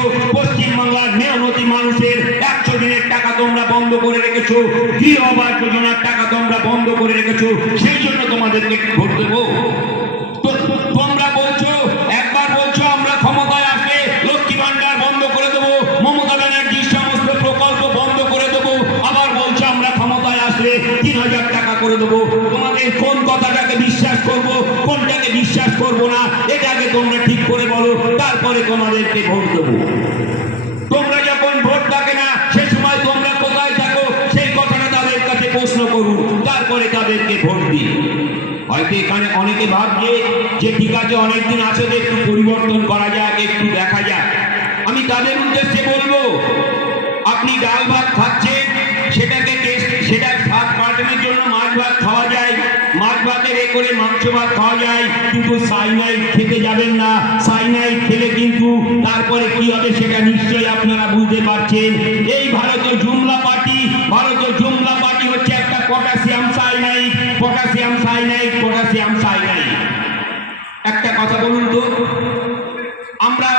দিয়েছো, পশ্চিমবাংলার মেহনতি মানুষের 100 দিনের টাকা তোমরা বন্ধ করে রেখেছো, গৃহ আবাস যোজনার টাকা তোমরা বন্ধ করে রেখেছো, সেই জন্য তোমাদেরকে ভোট দেবো। তোমরা বলছো, একবার বলছো আমরা ক্ষমতায় আসলে লক্ষ্মী ভান্ডার বন্ধ করে দেবো, মমতা ব্যানার্জির সমস্ত প্রকল্প বন্ধ করে দেবো, আবার বলছো আমরা ক্ষমতায় আসলে 3000 টাকা করে দেবো। তোমাদের কোন কথাটাকে বিশ্বাস করব, কোনটাকে বিশ্বাস করব না, এটাকে তোমরা ঠিক করে বলো, তারপরে তোমাদেরকে ভোট দেবো। তোমরা যখন ভোট থাকে না, সে সময় তোমরা কোথায় থাকো সেই কথাটা তাদের কাছে প্রশ্ন করুন, তারপরে তাদেরকে ভোট দিন। হয়তো এখানে অনেকে ভাবছে যে ঠিক আছে অনেকদিন আছে, একটু পরিবর্তন করা যাক, একটু দেখা যাক। আমি তাদের উদ্দেশ্যে বলবো, আপনি ডাল ভাত খাচ্ছেন, সেটা স্বাদ পাল্টানোর জন্য মাছ ভাত খাওয়া যায়, মাছ ভাতের এ করে মাংস ভাত খাওয়া যায়, কিন্তু সাইনাইড খেতে যাবেন না। সাইনাইড খেলে কিন্তু তারপরে কি হবে সেটা নিশ্চয়ই আপনারা বুঝতে পারছেন। এই ভারতীয় জুমলা পার্টি হচ্ছে একটা potassium cyanide, potassium cyanide, potassium cyanide. একটা কথা বলুন তো, আমরা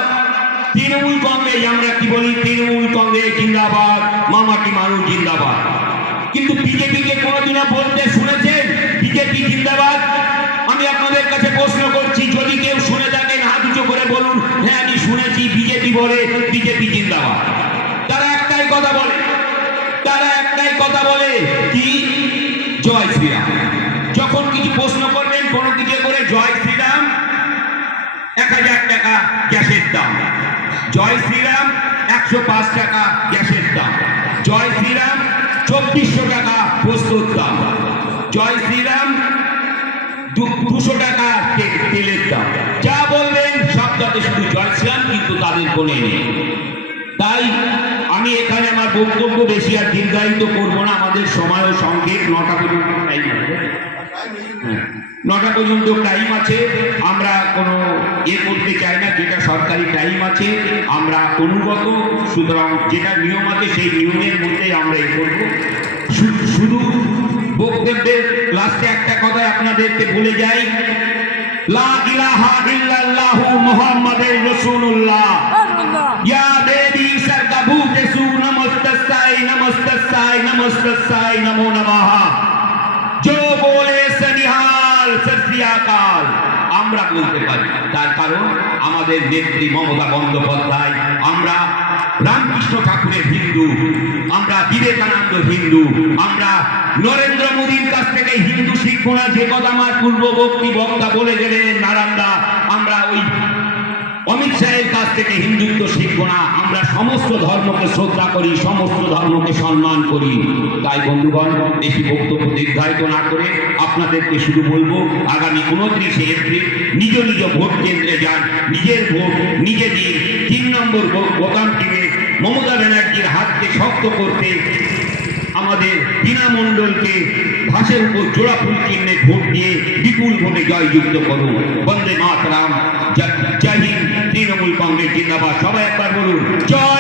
তৃণমূল কংগ্রেস, আমরা কি বলি, তৃণমূল কংগ্রেস জিন্দাবাদ, মামাটি মানুষ জিন্দাবাদ, কিন্তু বিজেপিকে কোনোদিনও বলতে শুনেছেন বিজেপি জিন্দাবাদ? আমি আপনাদের কাছে প্রশ্ন করছি, যদি কেউ শুনে থাকেন হাত উঁচু করে বলুন, হ্যাঁ আমি শুনেছি বিজেপি বলে বিজেপি জিন্দাবাদ। তারা একটাই কথা বলে কি, জয় শ্রীরাম। যখন কিছু প্রশ্ন করবেন কোনো কিছু করে জয় শ্রীরাম, 1000 টাকা গ্যাসের দাম, জয় শ্রীরাম 105 টাকা গ্যাসের দাম, জয় শ্রীরাম 2400 টাকা পোস্তর দাম, জয় শ্রীরাম 200 টাকা তেলের দাম। যা বলবেন সবটাতে শুধু জয় শ্রীরাম, কিন্তু তাদের কোনে নেই। তাই আমি এখানে আমার বক্তব্য বেশি আর দীর্ঘায়িত করব না, আমাদের সময়ও সংক্ষেপ, 9টা পর্যন্ত টাইম আছে। 9টা পর্যন্ত টাইম আছে, আমরা কোনো করতে চাই না, যেটা সরকারি টাইম আছে আমরা অনুগত, সুতরাং যেটা নিয়ম আছে সেই নিয়মের মধ্যেই আমরা করব। শুধু বক্তব্যের লাস্টে একটা কথা আপনাদেরকে বলে যাই, লা ইলাহা ইল্লাল্লাহু মুহাম্মাদুর রাসূলুল্লাহ, ইয়া দেবী সরকাবুতেসু নমস্তাই নমস্তাই নমস্তাই নমো নমঃ, जो बोले सनिहाल सत्याकाल, আমরা বলতে পারি। তার কারণ আমাদের নেত্রী মমতা বন্দ্যোপাধ্যায়, আমরা রামকৃষ্ণ ঠাকুরের হিন্দু, আমরা বিবেকানন্দ হিন্দু, আমরা নরেন্দ্র মোদীর কাছ থেকে হিন্দু শিখবো না, যে কথা আমার পূর্ববর্তী বক্তা বলে গেলেন নারায়ণদা, আমরা ওই অমিত শাহের কাছ থেকে হিন্দুত্ব শিখবো না, আমরা সমস্ত ধর্মকে শ্রদ্ধা করি, সমস্ত ধর্মকে সম্মান করি। তাই বন্ধুগণ, বেশি বক্তব্য দীর্ঘায়িত না করে আপনাদেরকে শুধু বলবো, আগামী 29শে এপ্রিল নিজ নিজ ভোট কেন্দ্রে যান, নিজের ভোট নিজে দিন, 3 নম্বর বোতাম টিপে মমতা ব্যানার্জির হাতকে শক্ত করতে আমাদের বীণা মণ্ডলকে ঘাসের উপর জোড়া ফুল চিহ্নে ভোট দিয়ে বিপুল ভোটে জয়যুক্ত করুন। বন্দে মাতরম, জয় হিন্দ, তৃণমূল কংগ্রেস জিন্দাবাদ। সবাই একবার বলুন জয়।